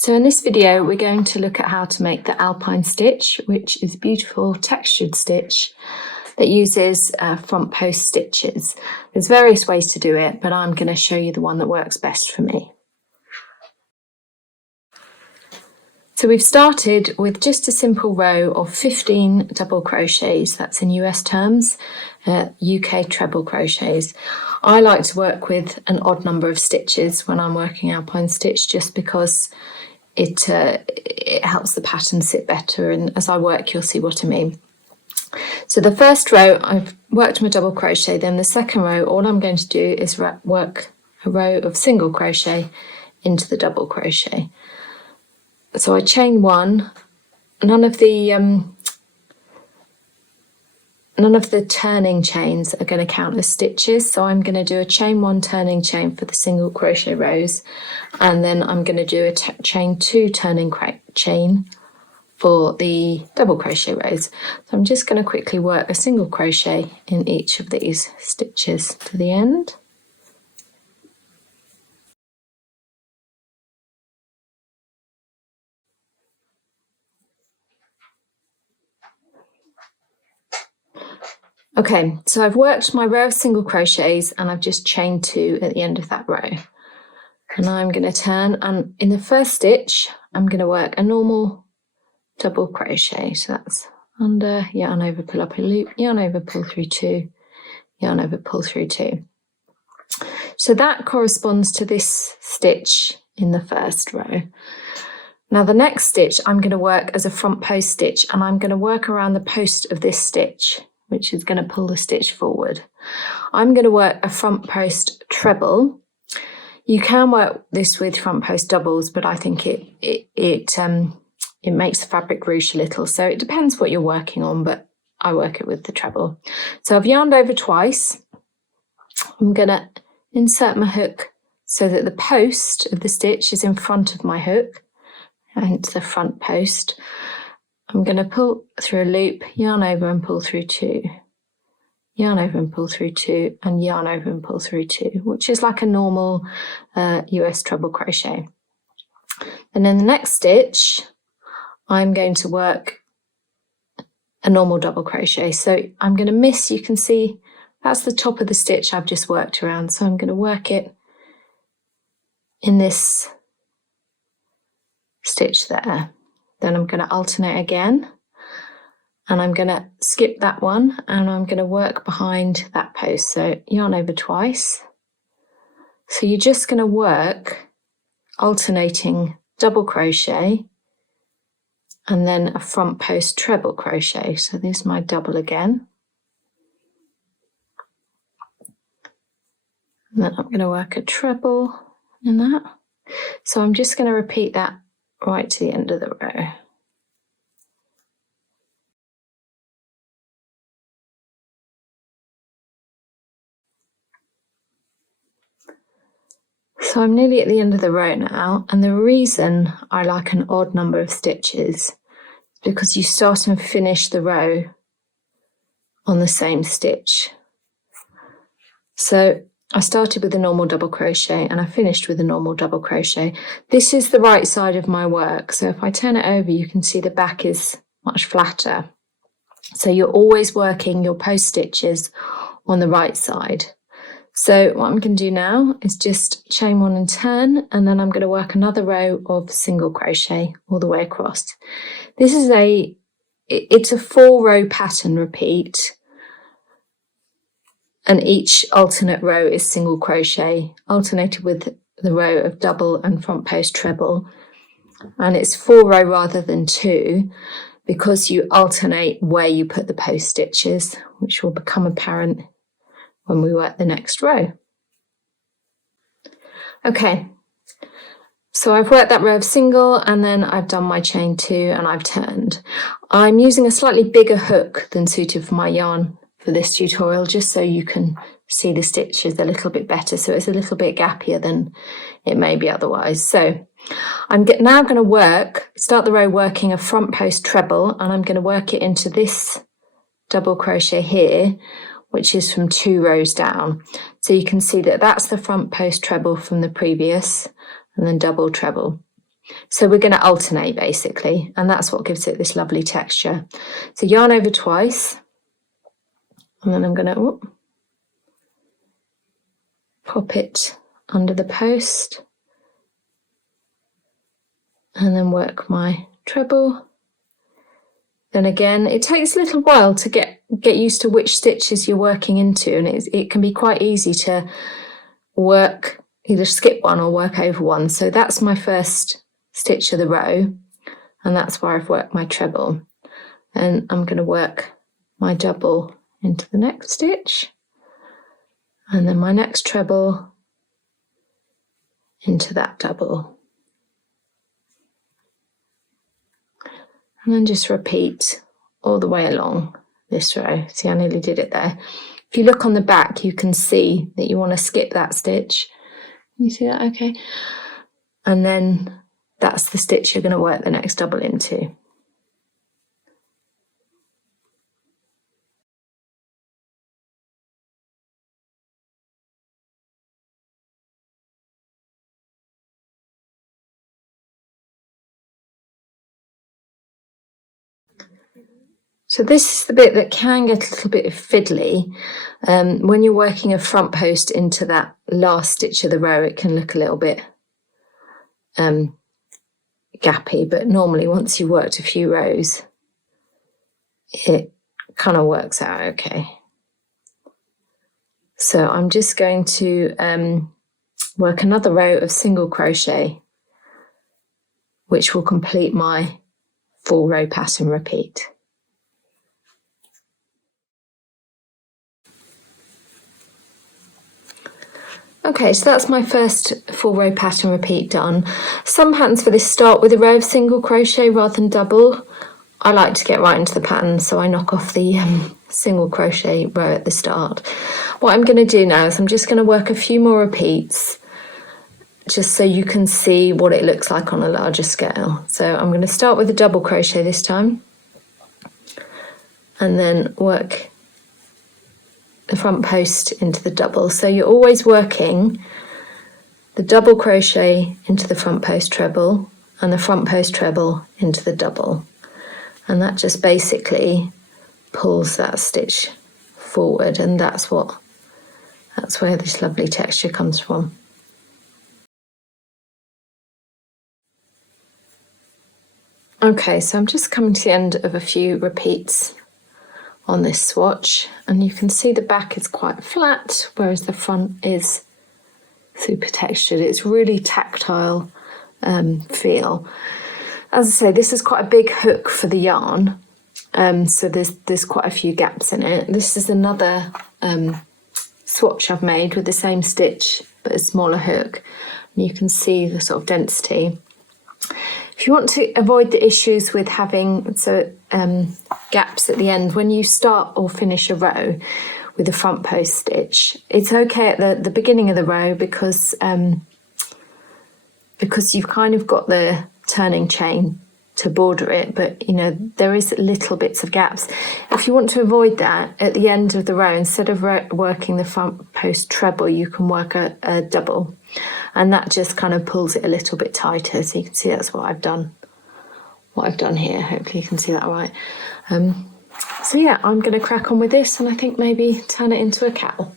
So in this video we're going to look at how to make the Alpine stitch, which is a beautiful textured stitch that uses front post stitches. There's various ways to do it, but I'm going to show you the one that works best for me. So we've started with just a simple row of 15 double crochets, that's in US terms, UK treble crochets. I like to work with an odd number of stitches when I'm working Alpine stitch, just because it helps the pattern sit better, and as I work you'll see what I mean. So the first row I've worked my double crochet, then the second row all I'm going to do is work a row of single crochet into the double crochet. So I chain one, none of the turning chains are going to count as stitches, so I'm going to do a chain one turning chain for the single crochet rows, and then I'm going to do a chain two turning chain for the double crochet rows. So I'm just going to quickly work a single crochet in each of these stitches to the end. Okay, so I've worked my row of single crochets and I've just chained two at the end of that row. And I'm going to turn, and in the first stitch I'm going to work a normal double crochet. So that's under, yarn over, pull up a loop, yarn over, pull through two, yarn over, pull through two. So that corresponds to this stitch in the first row. Now the next stitch I'm going to work as a front post stitch, and I'm going to work around the post of this stitch, which is going to pull the stitch forward. I'm going to work a front post treble. You can work this with front post doubles, but I think it makes the fabric ruche a little, so it depends what you're working on, but I work it with the treble. So I've yarned over twice. I'm going to insert my hook so that the post of the stitch is in front of my hook, into the front post. I'm going to pull through a loop, yarn over and pull through two, yarn over and pull through two, and yarn over and pull through two, which is like a normal US treble crochet. And in the next stitch I'm going to work a normal double crochet. So I'm going to miss, you can see that's the top of the stitch I've just worked around, so I'm going to work it in this stitch there. Then I'm going to alternate again, and I'm going to skip that one, and I'm going to work behind that post. So yarn over twice. So you're just going to work alternating double crochet and then a front post treble crochet. So there's my double again. And then I'm going to work a treble in that. So I'm just going to repeat that right to the end of the row. So I'm nearly at the end of the row now, and the reason I like an odd number of stitches is because you start and finish the row on the same stitch. So I started with a normal double crochet and I finished with a normal double crochet. This is the right side of my work, so if I turn it over you can see the back is much flatter. So you're always working your post stitches on the right side. So what I'm going to do now is just chain one and turn, and then I'm going to work another row of single crochet all the way across. This is it's a 4-row pattern repeat, and each alternate row is single crochet alternated with the row of double and front post treble, and it's 4-row rather than 2 because you alternate where you put the post stitches, which will become apparent when we work the next row. Okay, so I've worked that row of single, and then I've done my chain two and I've turned. I'm using a slightly bigger hook than suited for my yarn for this tutorial, just so you can see the stitches a little bit better, so it's a little bit gappier than it may be otherwise. So I'm now going to start the row working a front post treble, and I'm going to work it into this double crochet here, which is from 2 rows down. So you can see that that's the front post treble from the previous, and then double treble. So we're going to alternate basically, and that's what gives it this lovely texture. So yarn over twice, and then I'm going to pop it under the post, and then work my treble. Then again, it takes a little while to get used to which stitches you're working into, and it can be quite easy to work, either skip one or work over one. So that's my first stitch of the row, and that's where I've worked my treble. And I'm going to work my double into the next stitch, and then my next treble into that double. And then just repeat all the way along this row. See, I nearly did it there. If you look on the back, you can see that you want to skip that stitch. You see that? Okay. And then that's the stitch you're going to work the next double into. So this is the bit that can get a little bit fiddly. When you're working a front post into that last stitch of the row, it can look a little bit gappy, but normally once you've worked a few rows, it kind of works out okay. So I'm just going to work another row of single crochet, which will complete my full row pattern repeat. Okay, so that's my first full row pattern repeat done. Some patterns for this start with a row of single crochet rather than double. I like to get right into the pattern, so I knock off the single crochet row at the start. What I'm going to do now is I'm just going to work a few more repeats, just so you can see what it looks like on a larger scale. So I'm going to start with a double crochet this time, and then work the front post into the double. So you're always working the double crochet into the front post treble and the front post treble into the double, and that just basically pulls that stitch forward, and that's where this lovely texture comes from. Okay, so I'm just coming to the end of a few repeats on this swatch, and you can see the back is quite flat, whereas the front is super textured. It's really tactile feel. As I say, this is quite a big hook for the yarn, so there's quite a few gaps in it. This is another swatch I've made with the same stitch but a smaller hook, and you can see the sort of density. If you want to avoid the issues with having gaps at the end, when you start or finish a row with a front post stitch, it's okay at the beginning of the row because you've kind of got the turning chain to border it, but you know there is little bits of gaps. If you want to avoid that at the end of the row, instead of working the front post treble, you can work a double, and that just kind of pulls it a little bit tighter. So you can see that's what I've done here. Hopefully you can see that right. So yeah, I'm going to crack on with this, and I think maybe turn it into a cowl.